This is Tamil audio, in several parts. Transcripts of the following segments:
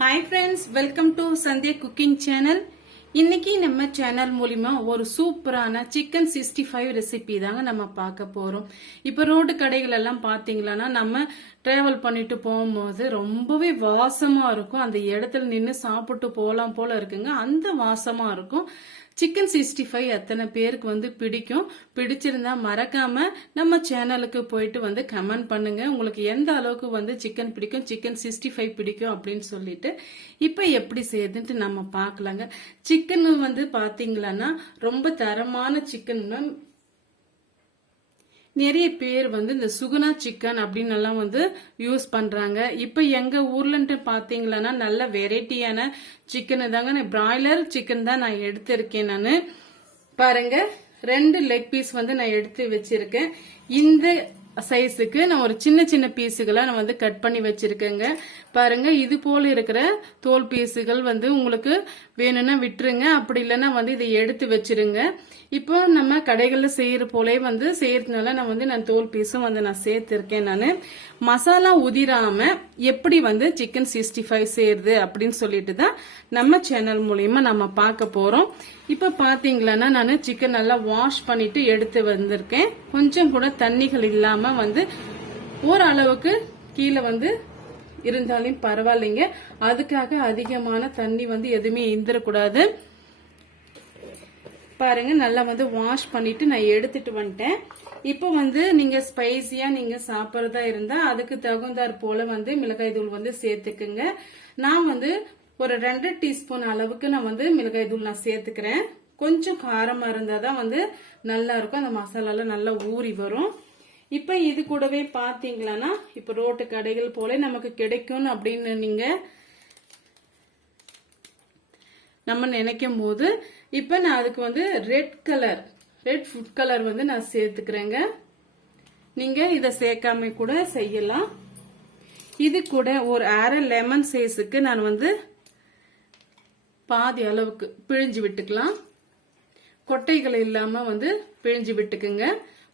Hi friends welcome to Sandhya cooking channel இன்னைக்கு நம்ம சேனல் மூலிமா ஒரு சூப்பரான சிக்கன் சிக்ஸ்டி ஃபைவ் ரெசிபி தாங்க நம்ம பார்க்க போகிறோம் இப்போ ரோடு கடைகள் எல்லாம் பார்த்தீங்களான்னா நம்ம டிராவல் பண்ணிட்டு போகும்போது ரொம்பவே வாசமாக இருக்கும். அந்த இடத்துல நின்று சாப்பிட்டு போகலாம் போல இருக்குங்க. அந்த வாசமாக இருக்கும். சிக்கன் சிக்ஸ்டி ஃபைவ் எத்தனை பேருக்கு வந்து பிடிக்கும்? பிடிச்சிருந்தா மறக்காம நம்ம சேனலுக்கு போயிட்டு வந்து கமெண்ட் பண்ணுங்க. உங்களுக்கு எந்த அளவுக்கு வந்து சிக்கன் பிடிக்கும்? சிக்கன் சிக்ஸ்டி ஃபைவ் பிடிக்கும் அப்படின்னு சொல்லிட்டு. இப்போ எப்படி செய்யுதுன்ட்டு நம்ம பார்க்கலாங்க. சிக்கன் வந்து பாத்தீங்களான்னா ரொம்ப தரமான சிக்கன் நிறைய பேர் வந்து இந்த சுகுணா சிக்கன் அப்படின்னு எல்லாம் வந்து யூஸ் பண்றாங்க. இப்போ எங்க ஊர்லன்ட்டு பாத்தீங்களன்னா நல்ல வெரைட்டியான சிக்கன் தாங்க. பிராய்லர் சிக்கன் தான் நான் எடுத்திருக்கேன் நான். பாருங்க ரெண்டு லெக் பீஸ் வந்து நான் எடுத்து வச்சிருக்கேன். இந்த சைஸுக்கு நான் ஒரு சின்ன சின்ன பீஸுகளை நான் வந்து கட் பண்ணி வச்சிருக்கேங்க. பாருங்க இது போல இருக்கிற தோல் பீஸுகள் வந்து உங்களுக்கு வேணும்னா விட்டுருங்க. அப்படி இல்லைன்னா வந்து இதை எடுத்து வச்சிருங்க. இப்போ நம்ம கடைகளில் செய்யற போலே வந்து செய்யறதுனால நான் வந்து நான் தோல் பீஸும் வந்து நான் சேர்த்திருக்கேன் நான். மசாலா உதிராம எப்படி வந்து சிக்கன் சிக்ஸ்டி ஃபைவ் செய்யறது அப்படின்னு சொல்லிட்டு தான் நம்ம சேனல் மூலியமா நம்ம பார்க்க போறோம். இப்போ பாத்தீங்களன்னா நான் சிக்கன் நல்லா வாஷ் பண்ணிட்டு எடுத்து வந்திருக்கேன். கொஞ்சம் கூட தண்ணிகள் இல்லாம வந்து ஓரளவுக்கு கீழே வந்து இருந்தாலும் பரவாயில்லைங்க. அதுக்காக அதிகமான தண்ணி வந்து எதுவுமே இருந்துடக்கூடாது பாருங்க நல்லா வந்து வாஷ் பண்ணிட்டு நான் எடுத்துட்டு வந்துட்டேன். இப்போ வந்து நீங்க ஸ்பைசியா நீங்க சாப்பிட்றதா இருந்தா அதுக்கு தகுந்தாற் போல வந்து மிளகாய் தூள் வந்து சேர்த்துக்குங்க. நான் வந்து ஒரு ரெண்டு டீஸ்பூன் அளவுக்கு நான் வந்து மிளகாய் தூள் நான் சேர்த்துக்கிறேன். கொஞ்சம் காரமா இருந்தா தான் வந்து நல்லா இருக்கும். அந்த மசாலால நல்லா ஊறி வரும். இப்ப இது கூடவே பாத்தீங்களான்னா இப்ப ரோட்டு கடைகள் போல நமக்கு கிடைக்கும் அப்படின்னு நீங்க நம்ம நினைக்கும் போது இப்ப நான் அதுக்கு வந்து red colour red food colour வந்து நான் சேர்த்துக்கிறேங்க. நீங்க இதை சேர்க்காம கூட செய்யலாம். இது கூட ஒரு அரை லெமன் சைஸுக்கு நான் வந்து பாதி அளவுக்கு பிழிஞ்சு விட்டுக்கலாம். கொட்டைகள் இல்லாம வந்து பிழிஞ்சு விட்டுக்குங்க.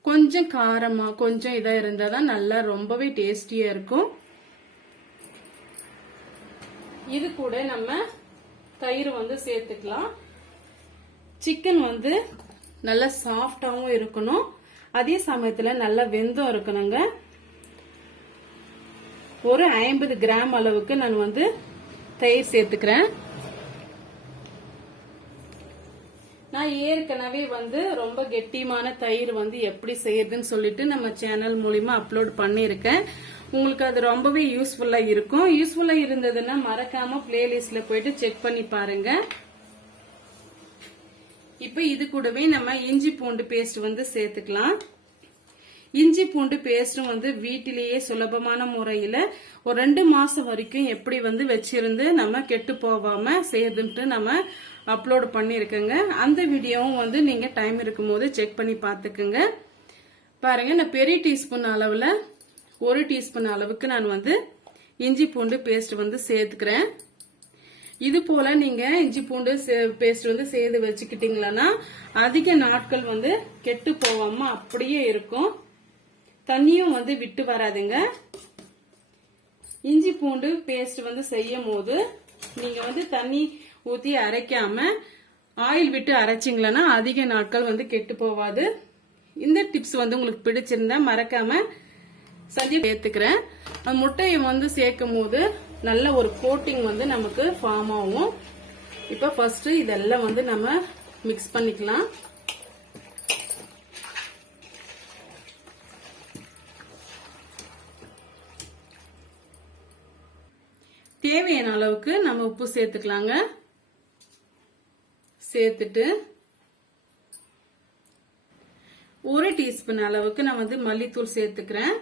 கொஞ்சம் காரமா கொஞ்சம் இதா இருந்தால் தான் நல்லா ரொம்பவே டேஸ்டியா இருக்கும். இது கூட நம்ம தயிர் வந்து சேர்த்துக்கலாம். சிக்கன் வந்து நல்லா சாஃப்டாகவும் இருக்கணும். அதே சமயத்துல நல்லா வெந்தம் இருக்கணுங்க. ஒரு ஐம்பது கிராம் அளவுக்கு நான் வந்து தயிர் சேர்த்துக்கிறேன். நான் ஏற்கனவே வந்து ரொம்ப கெட்டியமான தயிர் வந்து எப்படி செய்யறதுன்னு சொல்லிட்டு நம்ம சேனல் மூலியமா அப்லோட் பண்ணியிருக்கேன். உங்களுக்கு அது ரொம்பவே யூஸ்ஃபுல்லா இருக்கும். யூஸ்ஃபுல்லா இருந்ததுன்னா மறக்காம பிளேலிஸ்ட்ல போயிட்டு செக் பண்ணி பாருங்க. இப்ப இது கூடவே நம்ம இஞ்சி பூண்டு பேஸ்ட் வந்து சேர்த்துக்கலாம். இஞ்சி பூண்டு பேஸ்டும் வந்து வீட்டிலேயே சுலபமான முறையில ஒரு ரெண்டு மாசம் வரைக்கும் எப்படி வந்து வச்சிருந்து நம்ம கெட்டு போகாம செய்யறதுன்ட்டு நம்ம அப்லோட் பண்ணியிருக்கேங்க. அந்த வீடியோவும் வந்து நீங்க டைம் இருக்கும்போது செக் பண்ணி பார்த்துக்குங்க. பாருங்க நான் பெரிய டீஸ்பூன் அளவுல ஒரு டீஸ்பூன் அளவுக்கு நான் வந்து இஞ்சி பூண்டு பேஸ்ட் வந்து சேர்த்துக்கிறேன். இது போல நீங்க இஞ்சி பூண்டு பேஸ்ட் வந்து சேர்த்து வச்சுக்கிட்டீங்களா அதிக நாட்கள் வந்து கெட்டு போகாம அப்படியே இருக்கும். தண்ணியும் வந்து விட்டு வராதுங்க. இஞ்சி பூண்டு பேஸ்ட் வந்து செய்யும் போது நீங்க வந்து தண்ணி ஊத்தி அரைக்காம ஆயில் விட்டு அரைச்சிங்களன்னா அதிக நாட்கள் வந்து கெட்டு போவாது. இந்த டிப்ஸ் வந்து உங்களுக்கு பிடிச்சிருந்தா மறக்காம சந்தி சேர்த்துக்கிறேன் அந்த முட்டையை வந்து சேர்க்கும் போது நல்ல ஒரு கோட்டிங் வந்து நமக்கு ஃபார்ம் ஆகும். இப்ப ஃபர்ஸ்ட் இதெல்லாம் வந்து நம்ம மிக்ஸ் பண்ணிக்கலாம். தேவையான அளவுக்கு நம்ம உப்பு சேர்த்துக்கலாங்க. சேர்த்துட்டு ஒரு டீஸ்பூன் அளவுக்கு நான் வந்து மல்லித்தூள் சேர்த்துக்கிறேன்.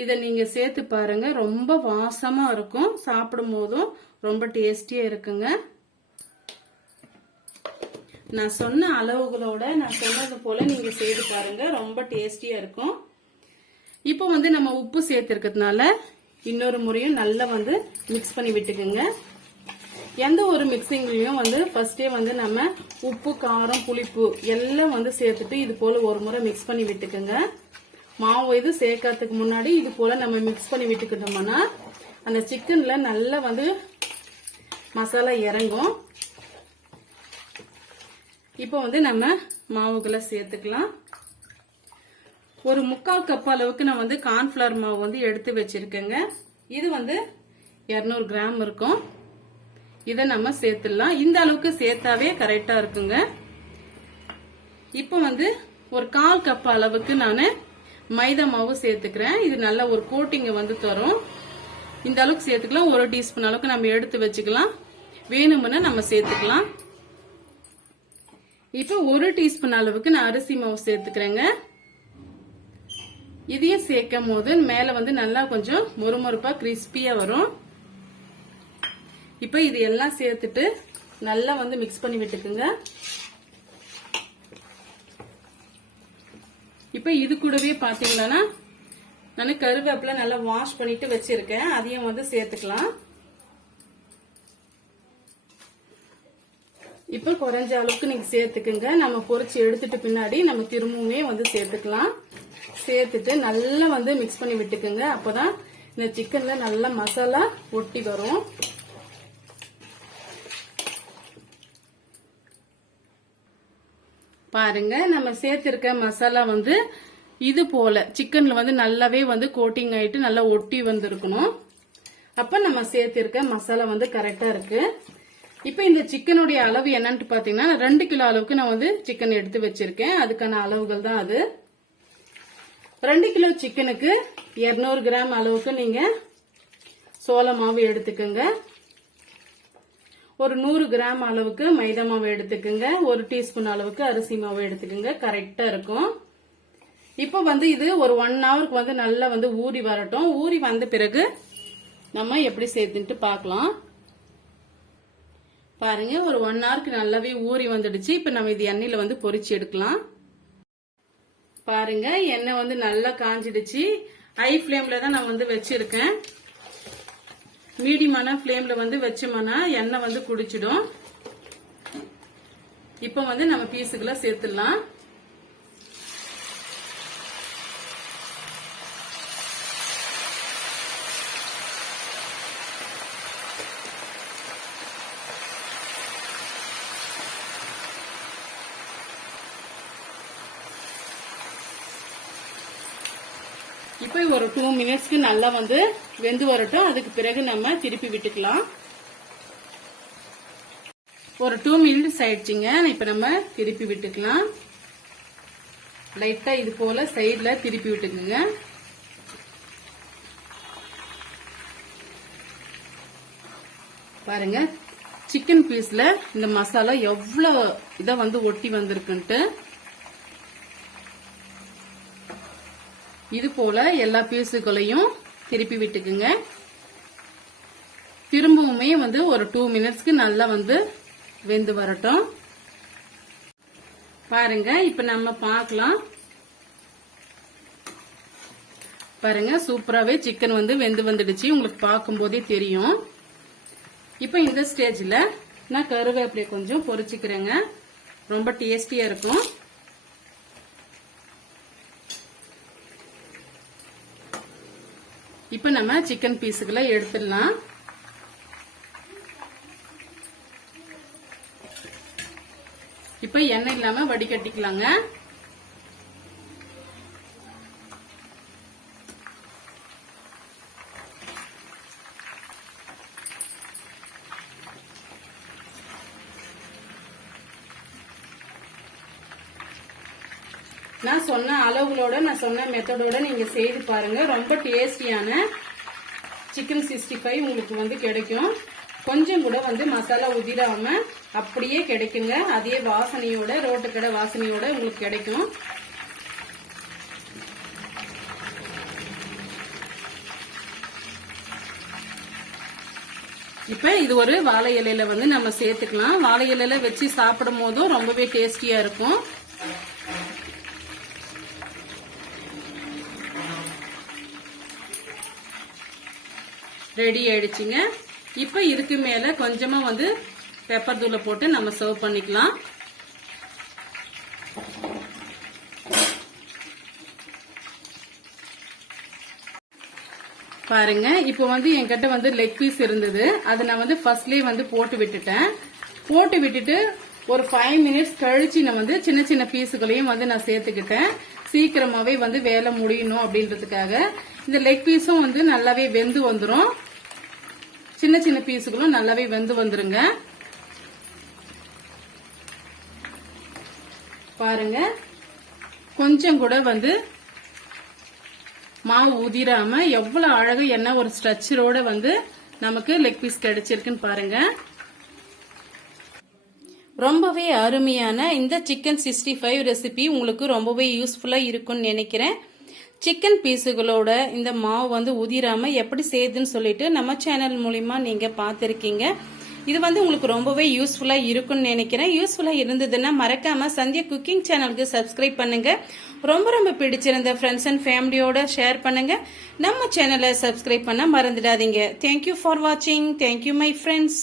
இதை நீங்க சேர்த்து பாருங்க. ரொம்ப வாசமா இருக்கும். சாப்பிடும் போதும் ரொம்ப டேஸ்டியா இருக்குங்க. நான் சொன்ன அளவுகளோட நான் சொன்னது போல நீங்க செய்து பாருங்க. ரொம்ப டேஸ்டியா இருக்கும். இப்போ வந்து நம்ம உப்பு சேர்த்திருக்கிறதுனால இன்னொரு முறையும் நல்லா வந்து மிக்ஸ் பண்ணி விட்டுக்குங்க. எந்த ஒரு மிக்சிங்லயும் வந்து ஃபர்ஸ்டே வந்து நம்ம உப்பு காரம் புளிப்பு எல்லாம் வந்து சேர்த்துட்டு இது போல ஒரு முறை மிக்ஸ் பண்ணி விட்டுக்குங்க. மாவு இது சேர்க்கறதுக்கு முன்னாடி இது போல நம்ம மிக்ஸ் பண்ணி விட்டுக்கிட்டோம்னா அந்த சிக்கன்ல நல்லா வந்து மசாலா இறங்கும். இப்போ வந்து நம்ம மாவுகளை சேர்த்துக்கலாம். ஒரு முக்கால் கப் அளவுக்கு நான் வந்து கார்ன்ஃபிளவர் மாவு வந்து எடுத்து வச்சிருக்கேங்க. இது வந்து 200 கிராம் இருக்கும். இதை நம்ம சேர்த்துடலாம். இந்த அளவுக்கு சேர்த்தாவே கரெக்டா இருக்குங்க. இப்போ வந்து ஒரு கால் கப் அளவுக்கு நான் மைதா மாவு சேர்த்துக்கிறேன். இது நல்ல ஒரு கோட்டிங்கை வந்து தரும். இந்த அளவுக்கு சேர்த்துக்கலாம். ஒரு டீஸ்பூன் அளவுக்கு நம்ம எடுத்து வச்சுக்கலாம். வேணும்னா நம்ம சேர்த்துக்கலாம். இப்போ ஒரு டீஸ்பூன் அளவுக்கு நான் அரிசி மாவு சேர்த்துக்கிறேங்க. இதையும் சேர்க்கும் போது மேல வந்து நல்லா கொஞ்சம் மொறுமொறுப்பா கிறிஸ்பியா வரும். இப்போ இது எல்லாம் சேர்த்துட்டு நல்லா வந்து மிக்ஸ் பண்ணி விட்டுக்குங்க. இப்போ இது கூடவே பாத்தீங்கன்னா நான் கருவேப்பில நல்லா வாஷ் பண்ணிட்டு வச்சிருக்கேன். அதையும் வந்து சேர்த்துக்கலாம். இப்போ குறைஞ்ச அளவுக்கு நீங்க சேர்த்துக்குங்க. நம்ம பொறிச்சு எடுத்துட்டு பின்னாடி நம்ம திரும்பவுமே வந்து சேர்த்துக்கலாம். சேர்த்துட்டு நல்லா வந்து மிக்ஸ் பண்ணி விட்டுக்குங்க. அப்போதான் இந்த சிக்கன்ல நல்ல மசாலா ஒட்டி வரும். பாருங்க நம்ம சேர்த்திருக்க மசாலா வந்து இது போல சிக்கன்ல வந்து நல்லாவே வந்து கோட்டிங் ஆயிட்டு நல்லா ஒட்டி வந்திருக்கணும். அப்ப நம்ம சேர்த்திருக்க மசாலா வந்து கரெக்டா இருக்கு. இப்ப இந்த சிக்கனுடைய அளவு என்னன்னு பாத்தீங்கன்னா ரெண்டு கிலோ அளவுக்கு நான் வந்து சிக்கன் எடுத்து வச்சிருக்கேன். அதுக்கான அளவுகள் தான் அது. ரெண்டு கிலோ சிக்கனுக்கு 200 கிராம் அளவுக்கு நீங்க சோள மாவு எடுத்துக்கோங்க. ஒரு நூறு கிராம் அளவுக்கு மைதா மாவு எடுத்துக்கோங்க. ஒரு டீஸ்பூன் அளவுக்கு அரிசி மாவு எடுத்துக்கோங்க. கரெக்டா இருக்கும். இப்போ வந்து இது ஒரு ஒன் ஹவருக்கு வந்து நல்லா வந்து ஊறி வரட்டும். ஊறி வந்த பிறகு நம்ம எப்படி சேர்த்துட்டு பார்க்கலாம். பாருங்க ஒரு ஒன் ஹவருக்கு நல்லாவே ஊறி வந்துடுச்சு. இப்போ நம்ம இது எண்ணெயில் வந்து பொறிச்சு எடுக்கலாம். பாருங்க எண்ணெய் வந்து நல்லா காஞ்சிடுச்சு. ஹை ஃப்ளேம்ல தான் நான் வந்து வச்சிருக்கேன். மீடியமான ஃப்ளேம்ல வந்து வச்சோம்னா எண்ணெய் வந்து குடிச்சிடும். இப்போ வந்து நம்ம பீஸுக்குள்ள சேர்த்துடலாம். இப்போ ஒரு டூ மினிட்ஸ்க்கு நல்லா வந்து வெந்து வரட்டும். அதுக்கு பிறகு நம்ம திருப்பி விட்டுக்கலாம். ஒரு டூ மினிட்ஸ் ஆயிடுச்சுங்க. இப்ப நம்ம திருப்பி விட்டுக்கலாம். லைட்டா இது போல சைடில் திருப்பி விட்டுக்குங்க. பாருங்க. சிக்கன் பீஸ்ல இந்த மசாலா எவ்வளவு இதை வந்து ஒட்டி வந்திருக்குன்ட்டு. இது போல எல்லா பீஸுகளையும் திருப்பி விட்டுக்குங்க. திரும்பவுமே வந்து ஒரு டூ மினிட்ஸ்க்கு நல்லா வந்து வெந்து வரட்டும். பாருங்க இப்ப நம்ம பார்க்கலாம். பாருங்க சூப்பராகவே சிக்கன் வந்து வெந்து வந்துடுச்சு. உங்களுக்கு பார்க்கும்போதே தெரியும். இப்போ இந்த ஸ்டேஜில் நான் கருவேப்பிலையை கொஞ்சம் பொறிச்சிக்கிறேங்க. ரொம்ப டேஸ்டியாக இருக்கும். இப்போ நம்ம சிக்கன் பீஸுகளை எடுத்துடலாம். இப்போ எண்ணெய் இல்லாம வடிகட்டிக்கலாங்க. நான் சொன்ன அளவுகளோட நான் சொன்ன மெத்தடோட நீங்க செய்து பாருங்க. ரொம்ப டேஸ்டியான சிக்கன் சிக்ஸ்டி ஃபைவ் உங்களுக்கு வந்து கிடைக்கும். கொஞ்சம் கூட வந்து மசாலா உதிராம அப்படியே கிடைக்குங்க. அதே வாசனையோட ரோட்டு கடை வாசனையோட உங்களுக்கு கிடைக்கும். இப்ப இது ஒரு வாழை இலையில வந்து நம்ம சேர்த்துக்கலாம். வாழை இலையில வச்சு சாப்பிடும் போதும் ரொம்பவே டேஸ்டியா இருக்கும். ரெடி ஆயிடுச்சுங்க. இப்போ இதுக்கு மேல கொஞ்சமா வந்து பெப்பர் தூளை போட்டு நம்ம சர்வ் பண்ணிக்கலாம். பாருங்க இப்போ வந்து என்கிட்ட வந்து லெக் பீஸ் இருந்தது. அதை நான் வந்து ஃபர்ஸ்ட்லேயே வந்து போட்டு விட்டுட்டேன். போட்டு விட்டுட்டு ஒரு ஃபைவ் மினிட்ஸ் கழிச்சு நான் வந்து சின்ன சின்ன பீஸுகளையும் வந்து நான் சேர்த்துக்கிட்டேன். சீக்கிரமாவே வந்து வேலை முடியணும் அப்படின்றதுக்காக. இந்த லெக் பீஸும் வந்து நல்லாவே வெந்து வந்துடும் சின்ன சின்ன பீஸுகளும் நல்லாவே வெந்து வந்துருங்க. பாருங்க. கொஞ்சம் கூட வந்து மாவு உதிராம எவ்வளவு அழகு என்ன ஒரு ஸ்ட்ரக்சரோட வந்து நமக்கு லெக் பீஸ் கிடைச்சிருக்குன்னு பாருங்க. ரொம்பவே அருமையான இந்த சிக்கன் சிக்ஸ்டி ஃபைவ் ரெசிபி உங்களுக்கு ரொம்பவே யூஸ்ஃபுல்லாக இருக்கும்னு நினைக்கிறேன். சிக்கன் பீஸுகளோட இந்த மாவு வந்து உதிராமல் எப்படி செய்யுதுன்னு சொல்லிட்டு நம்ம சேனல் மூலிமா நீங்கள் பார்த்துருக்கீங்க. இது வந்து உங்களுக்கு ரொம்பவே யூஸ்ஃபுல்லாக இருக்கும்னு நினைக்கிறேன். யூஸ்ஃபுல்லாக இருந்ததுன்னா மறக்காமல் சந்தியா குக்கிங் சேனலுக்கு சப்ஸ்கிரைப் பண்ணுங்கள் ரொம்ப ரொம்ப பிடிச்சிருந்த ஃப்ரெண்ட்ஸ் அண்ட் ஃபேமிலியோட ஷேர் பண்ணுங்கள் நம்ம சேனலை சப்ஸ்கிரைப் பண்ண மறந்துடாதீங்க. தேங்க்யூ ஃபார் வாட்சிங் தேங்க்யூ மை ஃப்ரெண்ட்ஸ்